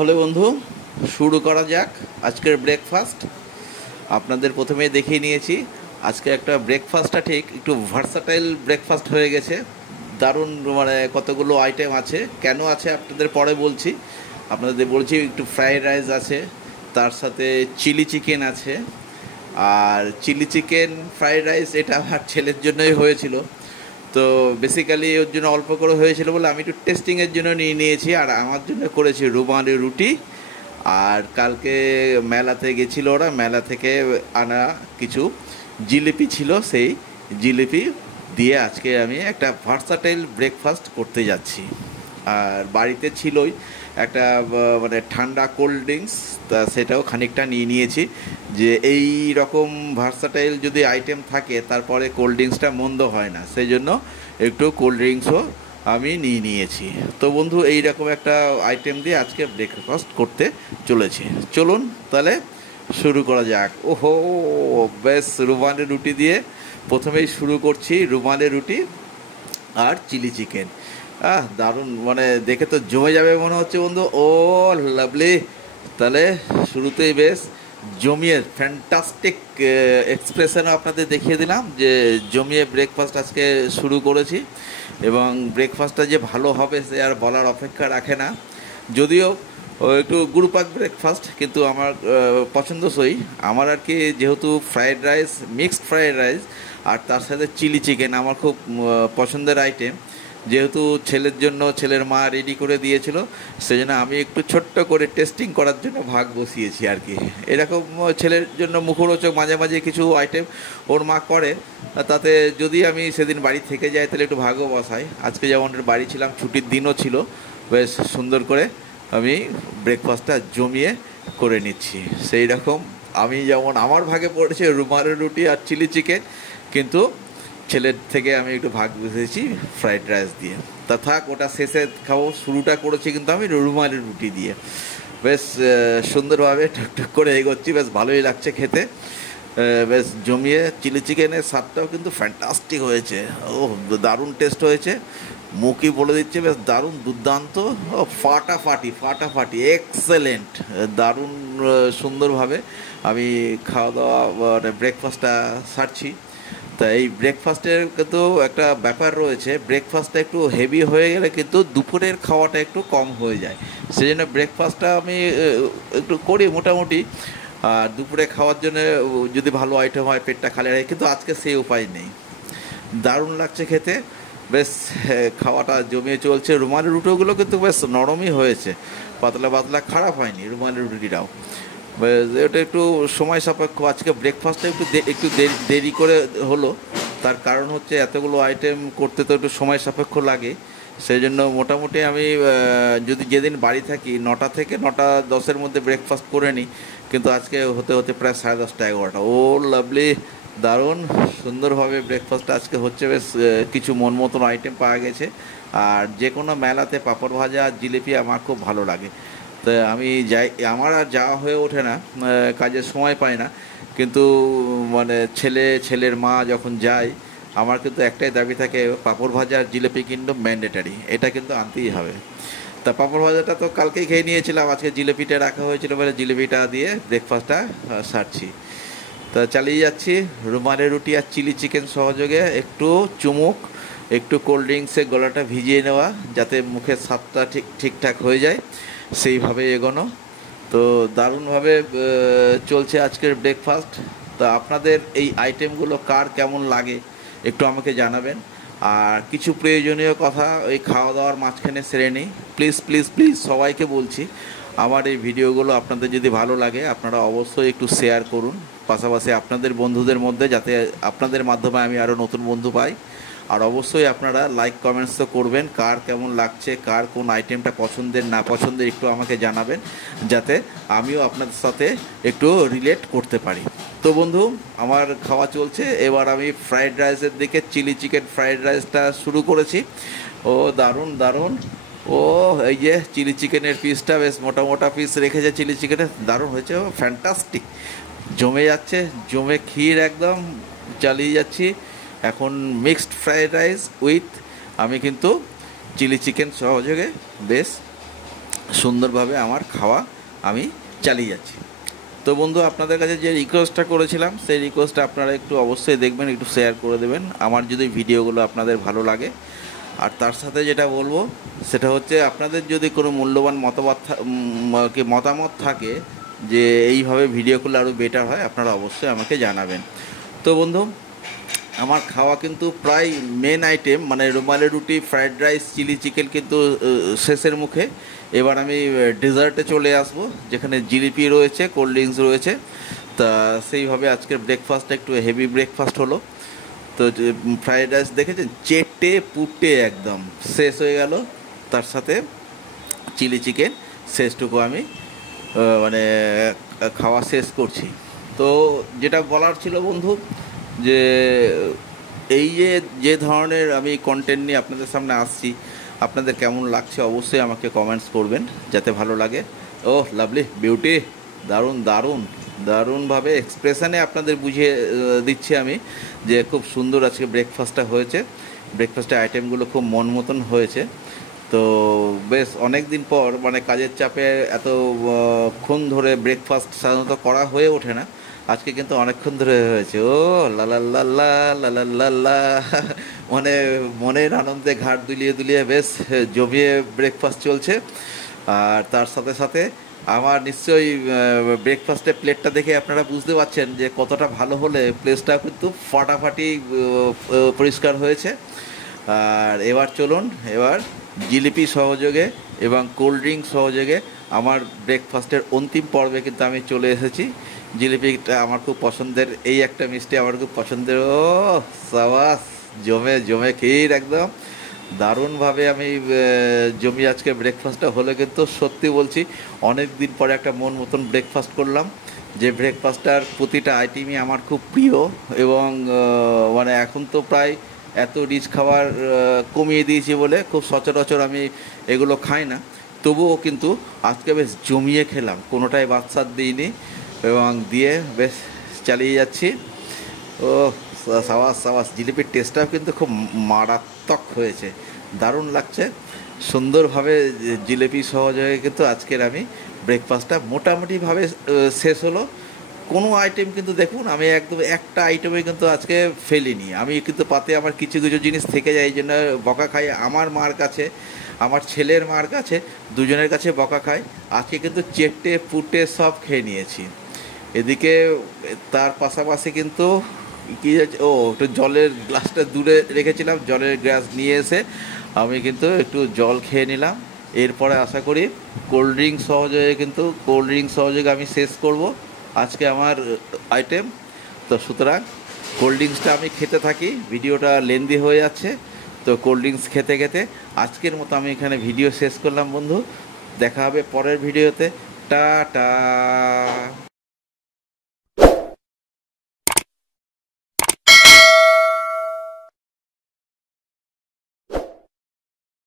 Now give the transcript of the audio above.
তাহলে বন্ধু শুরু করা যাক আজকের ব্রেকফাস্ট। আপনাদের প্রথমেই দেখিয়ে নিয়েছি আজকে একটা ব্রেকফাস্টটা ঠিক একটু ভার্সাটাইল ব্রেকফাস্ট হয়ে গেছে। দারুণ, মানে কতগুলো আইটেম আছে, কেন আছে আপনাদের পরে বলছি। আপনাদের বলছি একটু ফ্রাইড রাইস আছে, তার সাথে চিলি চিকেন আছে। আর চিলি চিকেন ফ্রাইড রাইস এটা আমার ছেলের জন্যই হয়েছিল, তো বেসিক্যালি ওর জন্য অল্প করে হয়েছিল বলে আমি একটু টেস্টিংয়ের জন্য নিয়ে নিয়েছি। আর আমার জন্য করেছি রুমালি রুটি। আর কালকে মেলাতে গেছিলো ওরা, মেলা থেকে আনা কিছু জিলিপি ছিল, সেই জিলিপি দিয়ে আজকে আমি একটা ভার্সাটাইল ব্রেকফাস্ট করতে যাচ্ছি। আর বাড়িতে ছিলই একটা মানে ঠান্ডা কোল্ড ড্রিঙ্কস, তা সেটাও খানিকটা নিয়ে নিয়েছি। যে এই রকম ভার্সাটাইল যদি আইটেম থাকে তারপরে কোল্ড ড্রিঙ্কসটা মন্দ হয় না, সেই জন্য একটু কোল্ড ড্রিঙ্কসও আমি নিয়ে নিয়েছি। তো বন্ধু এইরকম একটা আইটেম দিয়ে আজকে ব্রেকফাস্ট করতে চলেছি। চলুন তাহলে শুরু করা যাক। ওহো, বেশ, রুমালি রুটি দিয়ে প্রথমেই শুরু করছি। রুমালি রুটি আর চিলি চিকেন, দারুণ, মানে দেখে তো জমে যাবে মনে হচ্ছে বন্ধু। ও লাভলি, তাহলে শুরুতেই বেশ জমিয়ে ফ্যান্টাস্টিক এক্সপ্রেশনও আপনাদের দেখিয়ে দিলাম যে জমিয়ে ব্রেকফাস্ট আজকে শুরু করেছি। এবং ব্রেকফাস্টটা যে ভালো হবে সে আর বলার অপেক্ষা রাখে না। যদিও একটু গুরুপাক ব্রেকফাস্ট, কিন্তু আমার পছন্দসই। আমার আর কি, যেহেতু fried rice, mixed fried rice আর তার সাথে চিলি চিকেন আমার খুব পছন্দের আইটেম। যেহেতু ছেলের জন্য ছেলের মা রেডি করে দিয়েছিল, সেজন্য আমি একটু ছোট্ট করে টেস্টিং করার জন্য ভাগ বসিয়েছি আর কি। এরকম ছেলের জন্য মুখরোচক মাঝে মাঝে কিছু আইটেম ওর মা করে, তাতে যদি আমি সেদিন বাড়ি থেকে যাই তাহলে একটু ভাগও বসাই। আজকে যেমন বাড়ি ছিলাম, ছুটির দিনও ছিল, বেশ সুন্দর করে আমি ব্রেকফাস্টটা জমিয়ে করে নিচ্ছি। সেই রকম আমি যেমন আমার ভাগে পড়েছে রুমালি রুটি আর চিলি চিকেন, কিন্তু ছেলের থেকে আমি একটু ভাগ বসেছি ফ্রাইড রাইস দিয়ে। তা থাক, ওটা শেষে খাবো। শুরুটা করেছি কিন্তু আমি রুমালি রুটি দিয়ে। বেশ সুন্দরভাবে টুকটুক করে এগোচ্ছি, বেশ ভালোই লাগছে খেতে। বেশ জমিয়ে চিলি চিকেনের স্বাদটাও কিন্তু ফ্যান্টাস্টিক হয়েছে। ও, দারুণ টেস্ট হয়েছে, মুখই বলে দিচ্ছে বেশ দারুণ, দুর্দান্ত, ফাটাফাটি ফাটাফাটি, এক্সেলেন্ট, দারুণ সুন্দরভাবে আমি খাওয়া দাওয়া মানে ব্রেকফাস্টটা সারছি। তা এই ব্রেকফাস্টের কিন্তু একটা ব্যাপার রয়েছে, ব্রেকফাস্টটা একটু হেভি হয়ে গেলে কিন্তু দুপুরের খাওয়াটা একটু কম হয়ে যায়। সেই জন্য ব্রেকফাস্টটা আমি একটু করি মোটামুটি। আর দুপুরে খাওয়ার জন্য যদি ভালো আইটেম হয় পেটটা খালি রাখে, কিন্তু আজকে সেই উপায় নেই। দারুণ লাগছে খেতে, বেশ খাওয়াটা জমিয়ে চলছে। রুমালি রুটিগুলো কিন্তু বেশ নরমই হয়েছে, পাতলা পাতলা, খারাপ হয়নি রুমালি রুটিটাও। এটা একটু সময় সাপেক্ষ, আজকে ব্রেকফাস্টটা একটু দেরি করে হলো। তার কারণ হচ্ছে এতগুলো আইটেম করতে তো একটু সময় সাপেক্ষ লাগে। সেই জন্য মোটামুটি আমি যদি যেদিন বাড়ি থাকি 9টা থেকে 9টা 10-এর মধ্যে ব্রেকফাস্ট করে নিই, কিন্তু আজকে হতে হতে প্রায় 10:30 11টা। ও লাভলি, দারুণ সুন্দরভাবে ব্রেকফাস্টটা আজকে হচ্ছে। বেশ কিছু মন মতন আইটেম পাওয়া গেছে। আর যে কোনো মেলাতে পাঁপড় ভাজা আর জিলিপি আমার খুব ভালো লাগে। তো আমি যাই, আমার আর যাওয়া হয়ে ওঠে না, কাজের সময় পাই না। কিন্তু মানে ছেলের মা যখন যায়, আমার কিন্তু একটাই দাবি থাকে, পাঁপড় ভাজা আর জিলিপি কিন্তু ম্যান্ডেটারি, এটা কিন্তু আনতেই হবে। তা পাঁপড় ভাজাটা তো কালকেই খেয়ে নিয়েছিলাম, আজকে জিলিপিটা রাখা হয়েছিল বলে জিলিপিটা দিয়ে ব্রেকফাস্টটা সারছি। তা চালিয়ে যাচ্ছি রুমালি রুটি আর চিলি চিকেন সহযোগে একটু চুমুক, একটু কোল্ড ড্রিঙ্কসে গলাটা ভিজিয়ে নেওয়া, যাতে মুখের স্বাদটা ঠিকঠাক হয়ে যায়, সেইভাবে এগোনো। তো দারুণভাবে চলছে আজকের ব্রেকফাস্ট। তা আপনাদের এই আইটেমগুলো কার কেমন লাগে একটু আমাকে জানাবেন। আর কিছু প্রয়োজনীয় কথা ওই খাওয়া দাওয়ার মাঝখানে সেরে নিই, প্লিজ প্লিজ প্লিজ সবাইকে বলছি, আমার এই ভিডিওগুলো আপনাদের যদি ভালো লাগে আপনারা অবশ্যই একটু শেয়ার করুন, পাশাপাশি আপনাদের বন্ধুদের মধ্যে, যাতে আপনাদের মাধ্যমে আমি আরও নতুন বন্ধু পাই। আর অবশ্যই আপনারা লাইক কমেন্টস তো করবেন, কার কেমন লাগছে, কার কোন আইটেমটা পছন্দের না পছন্দের একটু আমাকে জানাবেন, যাতে আমিও আপনাদের সাথে একটু রিলেট করতে পারি। তো বন্ধু, আমার খাওয়া চলছে, এবার আমি ফ্রায়েড রাইসের দিকে, চিলি চিকেন ফ্রায়েড রাইসটা শুরু করেছি। ও দারুণ দারুণ, ও এই যে চিলি চিকেনের পিসটা বেশ মোটা মোটা পিস রেখেছে, চিলি চিকেনের দারুণ হয়েছে, ও ফ্যান্টাস্টিক, জমে যাচ্ছে, জমে ক্ষীর একদম, চালিয়ে যাচ্ছি। এখন মিক্সড ফ্রায়েড রাইস উইথ আমি কিন্তু চিলি চিকেন সহযোগে বেশ সুন্দরভাবে আমার খাওয়া আমি চালিয়ে যাচ্ছি। তো বন্ধু, আপনাদের কাছে যে রিকোয়েস্টটা করেছিলাম সেই রিকোয়েস্টটা আপনারা একটু অবশ্যই দেখবেন, একটু শেয়ার করে দেবেন আমার যদি ভিডিওগুলো আপনাদের ভালো লাগে। আর তার সাথে যেটা বলবো সেটা হচ্ছে, আপনাদের যদি কোনো মূল্যবান মতামত থাকে যে এইভাবে ভিডিও করলে আরও বেটার হয়, আপনারা অবশ্যই আমাকে জানাবেন। তো বন্ধু, আমার খাওয়া কিন্তু প্রায় মেন আইটেম মানে রুমালি রুটি, ফ্রায়েড রাইস, চিলি চিকেন কিন্তু শেষের মুখে। এবার আমি ডেজার্টে চলে আসব, যেখানে জিলিপি রয়েছে, কোল্ড ড্রিঙ্কস রয়েছে। তা সেইভাবে আজকের ব্রেকফাস্টটা একটু হেভি ব্রেকফাস্ট হলো। তো ফ্রায়েড রাইস দেখেছেন, চেটে পুটে একদম শেষ হয়ে গেল। তার সাথে চিলি চিকেন শেষটুকু আমি মানে খাওয়া শেষ করছি। তো যেটা বলার ছিল বন্ধু, যে এই যে যে ধরনের আমি কন্টেন্ট নিয়ে আপনাদের সামনে আসছি, আপনাদের কেমন লাগছে অবশ্যই আমাকে কমেন্টস করবেন, যাতে ভালো লাগে। ও লাভলি বিউটি, দারুণ দারুণ দারুণভাবে এক্সপ্রেশনে আপনাদের বুঝিয়ে দিচ্ছি আমি যে খুব সুন্দর আজকে ব্রেকফাস্টটা হয়েছে। ব্রেকফাস্টের আইটেমগুলো খুব মন মতন হয়েছে। তো বেশ অনেক দিন পর, মানে কাজের চাপে ক্ষণ ধরে ব্রেকফাস্ট সাধারণত করা হয়ে ওঠে না, আজকে কিন্তু অনেকক্ষণ ধরে হয়েছে। ও লা লা লা লা লা লা লা লা মানে মনের আনন্দে ঘাট দুলিয়ে দুলিয়ে বেশ জমিয়ে ব্রেকফাস্ট চলছে। আর তার সাথে সাথে আমার নিশ্চয়ই ব্রেকফাস্টের প্লেটটা দেখে আপনারা বুঝতে পারছেন যে কতটা ভালো হলে প্লেটটা কিন্তু ফাটাফাটি পরিষ্কার হয়েছে। আর এবার চলুন, এবার জিলিপি সহযোগে এবং কোল্ড ড্রিঙ্ক সহযোগে আমার ব্রেকফাস্টের অন্তিম পর্বে কিন্তু আমি চলে এসেছি। জিলিপিটা আমার খুব পছন্দের, এই একটা মিষ্টি আমার খুব পছন্দের। ও সাবাস, জমে জমে ক্ষীর একদম দারুণভাবে আমি জমি আজকে ব্রেকফাস্টটা হলে কিন্তু সত্যি বলছি অনেক দিন পরে একটা মন মতন ব্রেকফাস্ট করলাম। যে ব্রেকফাস্টটার প্রতিটা আইটেমই আমার খুব প্রিয় এবং মানে এখন তো প্রায় এত রিচ খাবার কমিয়ে দিয়েছি বলে খুব সচরাচর আমি এগুলো খাই না। তবুও কিন্তু আজকে বেশ জমিয়ে খেলাম, কোনোটাই বাদ দিইনি এবং দিয়ে বেশ চালিয়ে যাচ্ছি। ও সাবাস সাবাস, জিলিপির টেস্টটাও কিন্তু খুব মারাত্মক হয়েছে, দারুণ লাগছে। সুন্দরভাবে জিলিপি সহযোগে কিন্তু আজকের আমি ব্রেকফাস্টটা মোটামুটিভাবে শেষ হলো। কোনো আইটেম কিন্তু দেখুন আমি একদম একটা আইটেমে কিন্তু আজকে ফেলিনি, আমি কিন্তু পাতে আমার কিছু কিছু জিনিস থেকে যায়, এই জন্য বকা খাই আমার মার কাছে, আমার ছেলের মার কাছে, দুজনের কাছে বকা খাই। আজকে কিন্তু চেটে পুটে সব খেয়ে নিয়েছি। এদিকে তার পাশাপাশি কিন্তু কী একটু জলের গ্লাসটা দূরে রেখেছিলাম, জলের গ্লাস নিয়ে এসে আমি কিন্তু একটু জল খেয়ে নিলাম। এরপরে আশা করি কোল্ড ড্রিঙ্কস সহযোগে আমি শেষ করব আজকে আমার আইটেম। তো সুতরাং কোল্ড ড্রিঙ্কসটা আমি খেতে থাকি, ভিডিওটা লেন্দি হয়ে যাচ্ছে। তো কোল্ড ড্রিঙ্কস খেতে খেতে আজকের মতো আমি এখানে ভিডিও শেষ করলাম বন্ধু। দেখা হবে পরের ভিডিওতে। টাটা।